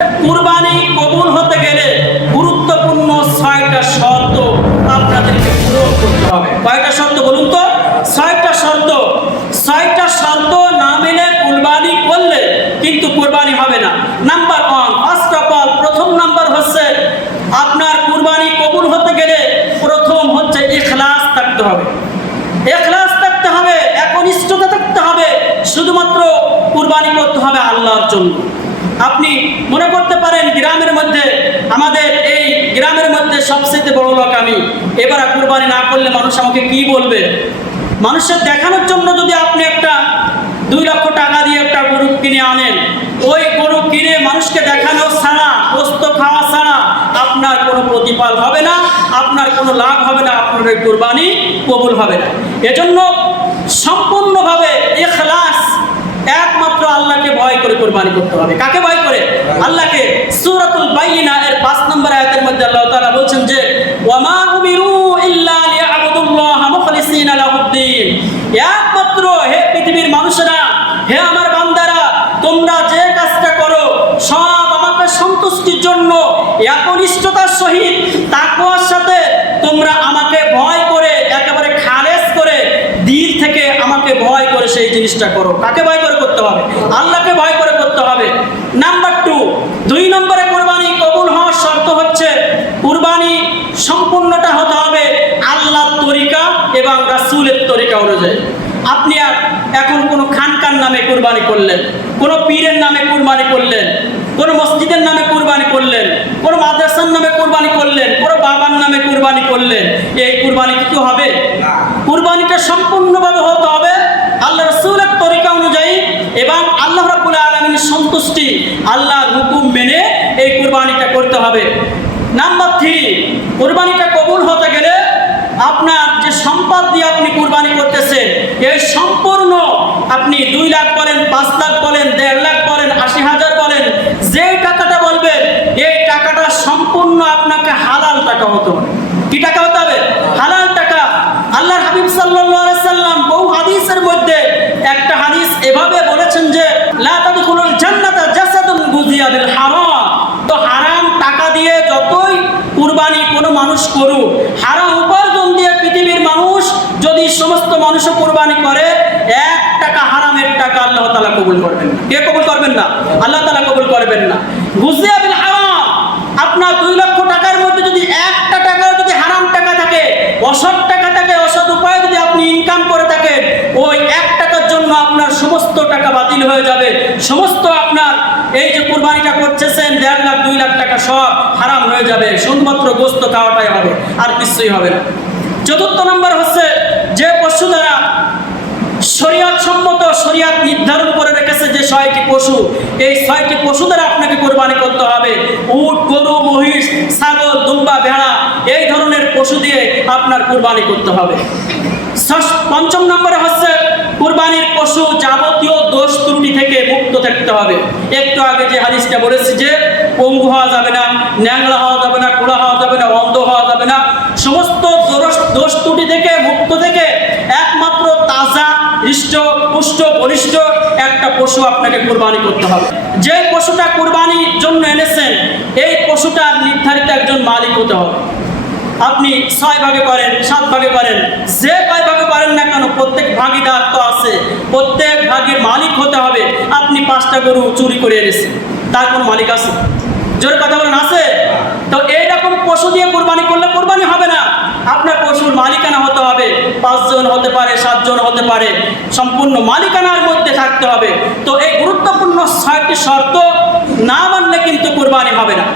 কুরবানি কবুল হতে গেলে গুরুত্বপূর্ণ ছয়টা শর্ত আপনাদেরকে পূরণ করতে হবে। কয়টা শর্ত বলুন তো? ছয়টা শর্ত। ছয়টা শর্ত না মেলে কুরবানি করলে কিন্তু কুরবানি হবে না। Number one first of all প্রথম নাম্বার হচ্ছে আপনার কুরবানি কবুল হতে গেলে প্রথম হচ্ছে ইখলাস থাকতে হবে। এখলাস থাকতে হবে, একনিষ্ঠতা থাকতে হবে, শুধুমাত্র কুরবানি করতে হবে আল্লাহর জন্য। আপনি মনে করতে পারেন গ্রামের মধ্যে, আমাদের এই গ্রামের মধ্যে সবচেয়ে বড় লোক আমি। এবার কুরবানি না করলে মানুষ আমাকে কি বলবে? মানুষের দেখানোর জন্য যদি আপনি একটা দুই লক্ষ টাকা দিয়ে একটা গরু কিনে আনেন, ওই গরু কিনে মানুষকে দেখানো ছাড়া, পোস্ত খাওয়া ছাড়া আপনার কোনো প্রতিফল হবে না, আপনার কোনো লাভ হবে না, আপনার কোরবানি কবুল হবে না। এজন্য সম্পূর্ণভাবে এখলাস একমাত্র আল্লাহকে ভয় করে কোরবানি করতে হবে। কাকে ভয় করে? আল্লাহকে। সূরাতুল বাইয়িনা এর 5 নম্বর আয়াতের মধ্যে আল্লাহ তাআলা বলছেন যে, ওয়ামা উমিরু ইল্লা লিয়াবুদুল্লাহ মুখলিসিনা লাহুদ্দিন। একমাত্র হে পৃথিবীর মানুষেরা, হে আমার বান্দারা, তোমরা যে কাজটা করো, সব আমাকে সন্তুষ্টির জন্য, একনিষ্ঠতার সহিত, তাকওয়ার সাথে তোমরা আমাকে ভয় করে, একেবারে খালেজ করে, দিল থেকে আমাকে ভয় করে সেই জিনিসটা করো। কাকে ভয় করতে হবে। আল্লাহকে ভয় করে করতে হবে। নাম্বার টু দুই নম্বরে কোরবানি কবুল হওয়ার শর্ত হচ্ছে কুরবানি সম্পূর্ণটা হতে হবে আল্লাহর তরিকা এবং রাসূলের তরিকা অনুযায়ী। আপনি আর এখন কোনো খানকার নামে কুরবানি করলেন কোনো পীরের নামে কুরবানি করলেন কোনো মসজিদের নামে কুরবানি করলেন কোনো মাদ্রাসার নামে কুরবানি করলেন কোনো বাবার নামে কুরবানি করলেন এই কুরবানি কি কি হবে? কুরবানিটা সম্পূর্ণভাবে হতে হবে আল্লাহ রসুলের তরিকা অনুযায়ী এবং আল্লাহ রাবুল আলমীর সন্তুষ্টি আল্লাহর হুকুম মেনে এই কুরবানিটা করতে হবে। নাম্বার থ্রি কুরবানিটা কবুল হতে গেলে আপনার যে সম্পদ দিয়ে আপনি কুরবানি করতেছেন, এই সম্পূর্ণ আপনি দুই লাখ বলেন, পাঁচ লাখ বলেন, দেড় লাখ বলেন, আশি হাজার বলেন যে টাকাটা বলবেন, এই টাকাটা সম্পূর্ণ আপনাকে হালাল টাকা হতো। কি টাকা হতে হবে হালাল টাকা আল্লাহর হাবিব সাল্লাল্লাহু সাল্লাম বহু হাদিসের মধ্যে একটা হাদিস এভাবে বলেছেন যে লা তাদখুলুল জান্নাতা জাসাদুন গুজিয়া বিল হারাম তো হারাম টাকা দিয়ে যতই কুরবানি কোনো মানুষ করুক। হারাম উপার্জন দিয়ে পৃথিবীর মানুষ যদি সমস্ত মানুষ কোরবানি করে, এক টাকা হারামের টাকা আল্লাহ তালা কবুল করবেন কে কবুল করবেন না? আল্লাহ তালা কবুল করবেন না। বিল হারাম আপনার দুই লক্ষ টাকার মধ্যে যদি একটা টাকা যদি হারাম টাকা থাকে অসৎ টাকা থাকে অসৎ উপায়ে যদি আপনি ইনকাম করে থাকেন ওই এক টাকার জন্য আপনার সমস্ত টাকা বাতিল হয়ে যাবে সমস্ত আপনার এই যে কুরবানিটা করতেছেন, দেড় লাখ, দুই লাখ টাকা সব হারাম হয়ে যাবে। শুধুমাত্র গোস্ত খাওয়াটাই হবে, আর কিছুই হবে না। চতুর্থ নম্বর হচ্ছে যে পশু দ্বারা শরিয়াত সম্মত শরিয়াত নির্ধারণ করে রেখেছে যে ছয়টি পশু, এই ছয়টি পশু দ্বারা আপনাকে কোরবানি করতে হবে। উট, গরু, মহিষ, ছাগল, দুম্বা, ভেড়া, এই ধরনের পশু দিয়ে আপনার কোরবানি করতে হবে। পঞ্চম নম্বরে হচ্ছে কুরবানির পশু যাবতীয় থাকতে হবে। একটু আগে যে হাদিসটা বলেছি যে, পঙ্গু হওয়া যাবে না ন্যাংলা হওয়া যাবে না, কোড়া হওয়া যাবে না, অন্ধ হওয়া যাবে না, সমস্ত দোষ ত্রুটি থেকে, মুক্ত থেকে একমাত্র তাজা, হৃষ্ট, পুষ্ট, বলিষ্ঠ একটা পশু আপনাকে কুরবানি করতে হবে। যে পশুটা কুরবানির জন্য এনেছেন, এই পশুটার নির্ধারিত একজন মালিক হতে হবে। আপনি ছয় ভাগে করেন, সাত ভাগে করেন, যে কয় ভাগে পারেন না কেন, প্রত্যেক ভাগিদার তো আছে। প্রত্যেক ভাগের মালিক হতে হবে। পাঁচটা গরু চুরি করে এনেছি। তার কোনো মালিক আছে? জোরে কথা বলেন, আছে? তো এইরকম পশু দিয়ে কোরবানি করলে কোরবানি হবে না। আপনার পশুর মালিকানা হতে হবে, পাঁচজন হতে পারে, সাতজন হতে পারে, সম্পূর্ণ মালিকানার মধ্যে থাকতে হবে। তো এই গুরুত্বপূর্ণ ছয়টি শর্ত না মানলে কিন্তু কোরবানি হবে না।